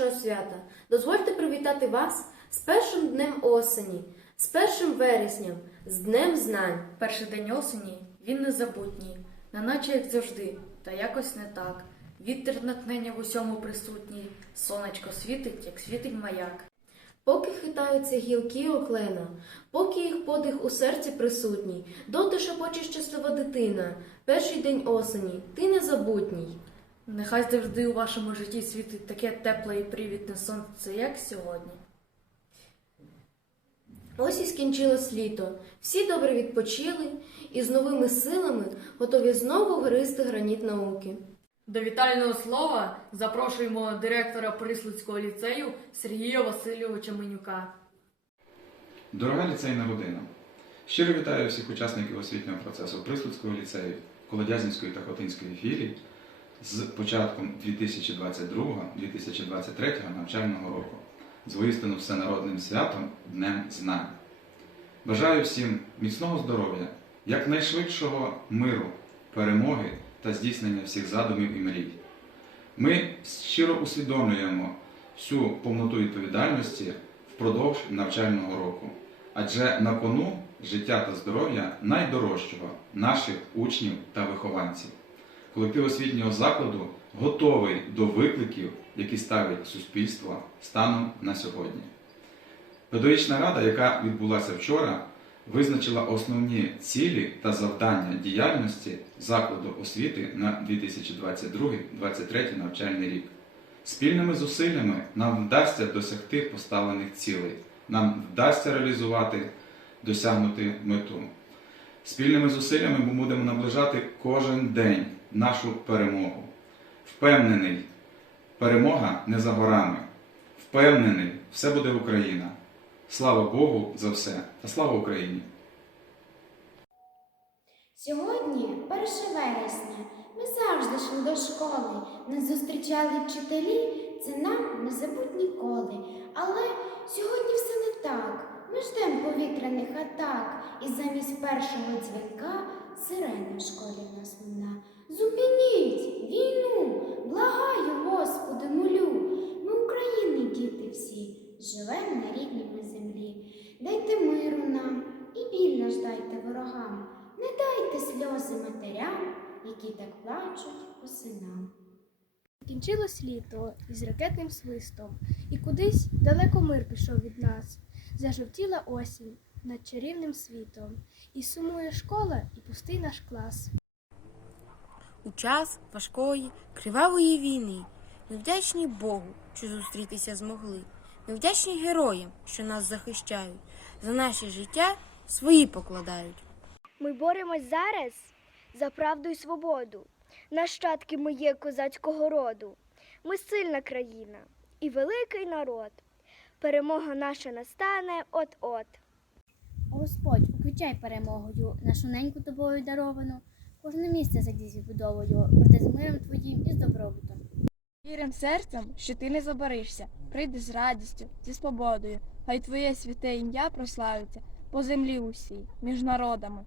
нашого свята. Дозвольте привітати вас з першим днем осені, з першим вересням, з Днем знань. Перший день осені він незабутній, неначе як завжди, та якось не так. Вітер натхнення в усьому присутній, сонечко світить, як світить маяк. Поки хитаються гілки оклена, поки їх подих у серці присутній, доти шепоче щаслива дитина, перший день осені, ти незабутній. Нехай завжди у вашому житті світить таке тепле і привітне сонце, як сьогодні. Ось і скінчилось літо, всі добре відпочили і з новими силами готові знову гризти граніт науки. До вітального слова запрошуємо директора Прислуцького ліцею Сергія Васильовича Менюка. Дорога ліцейна родина! Щиро вітаю всіх учасників освітнього процесу Прислуцького ліцею, Колодязінської та Хотинської філії з початком 2022-2023 навчального року з воістину всенародним святом Днем Знань. Бажаю всім міцного здоров'я, якнайшвидшого миру, перемоги та здійснення всіх задумів і мрій. Ми щиро усвідомлюємо всю повноту відповідальності впродовж навчального року, адже на кону життя та здоров'я найдорожчого наших учнів та вихованців. Колектив освітнього закладу готовий до викликів, які ставить суспільство станом на сьогодні. Педагогічна рада, яка відбулася вчора, визначила основні цілі та завдання діяльності закладу освіти на 2022-2023 навчальний рік. Спільними зусиллями нам вдасться досягти поставлених цілей, нам вдасться реалізувати досягнути мету. Спільними зусиллями ми будемо наближати кожен день нашу перемогу. Впевнений, перемога не за горами. Впевнений, все буде Україна. Слава Богу за все та слава Україні! Сьогодні, 1 вересня, ми завжди йшли до школи. Нас зустрічали вчителі, це нам не забудь ніколи. Але сьогодні все не так. Ми ждемо повітряних атак, і замість першого дзвінка сирена в школі нас луна. Зупиніть війну, благаю, Господи, молю. Ми України, діти всі, живемо на рідній землі. Дайте миру нам і біль наш дайте ворогам. Не дайте сльози матерям, які так плачуть по синам. Кінчилось літо із ракетним свистом, і кудись далеко мир пішов від нас. Зажовтіла осінь над чарівним світом, і сумує школа, і пустий наш клас. У час важкої, кривавої війни ми вдячні Богу, що зустрітися змогли. Ми вдячні героям, що нас захищають, за наше життя свої покладають. Ми боремось зараз за правду і свободу. Нащадки ми є козацького роду. Ми сильна країна і великий народ. Перемога наша настане от-от. Господь, уквічай перемогою нашу неньку тобою даровану, кожне місце задій з відбудовою, проте з миром твоїм і з добробутом. Вірим серцем, що ти не забаришся, прийдеш з радістю, зі свободою, хай твоє святе ім'я прославиться по землі усій, між народами.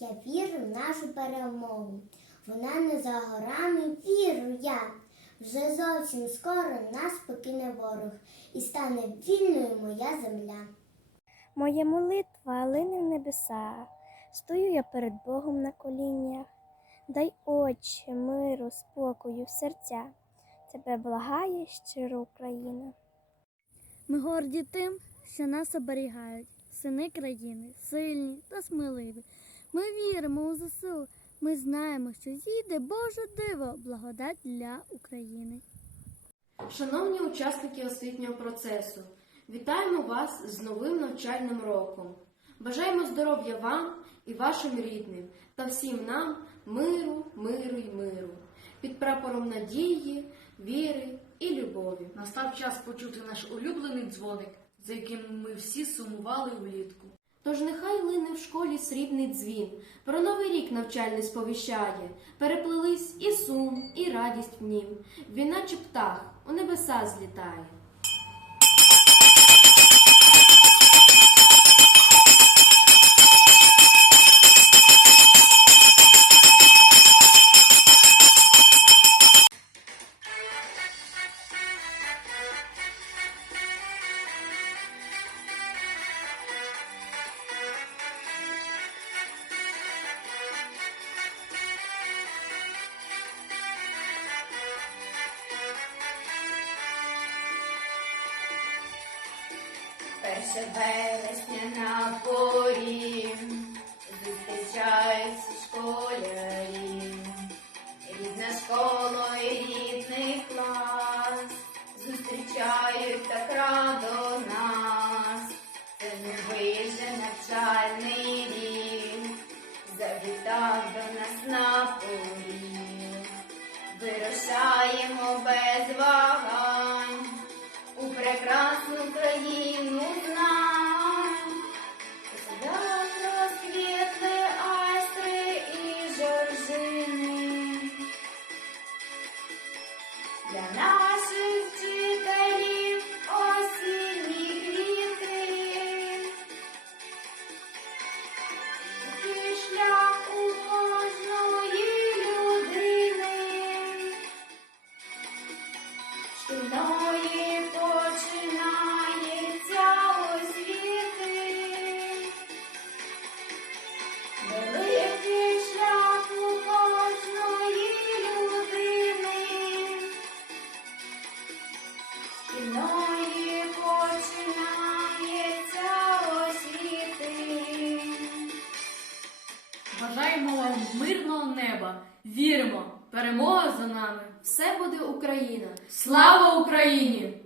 Я вірю в нашу перемогу. Вона не за горами, вірю я. Вже зовсім скоро нас покине ворог і стане вільною моя земля. Моя молитва лине в небеса. Стою я перед Богом на коліннях. Дай Отче, миру, спокою серця. Тебе благає щиро Україна. Ми горді тим, що нас оберігають, сини країни, сильні та сміливі. Ми віримо у ЗСУ. Ми знаємо, що зійде Боже диво, благодать для України. Шановні учасники освітнього процесу, вітаємо вас з новим навчальним роком. Бажаємо здоров'я вам і вашим рідним та всім нам миру, миру й миру, під прапором надії, віри і любові. Настав час почути наш улюблений дзвоник, за яким ми всі сумували влітку. Тож нехай лине в школі срібний дзвін, про новий рік навчальний сповіщає, переплились і сум, і радість в нім, він наче птах у небеса злітає. перше вересня на порі, зустрічаються школярі, рідна школа. nasce. Богом мирного неба. Віримо, перемога за нами! Все буде Україна! Слава Україні!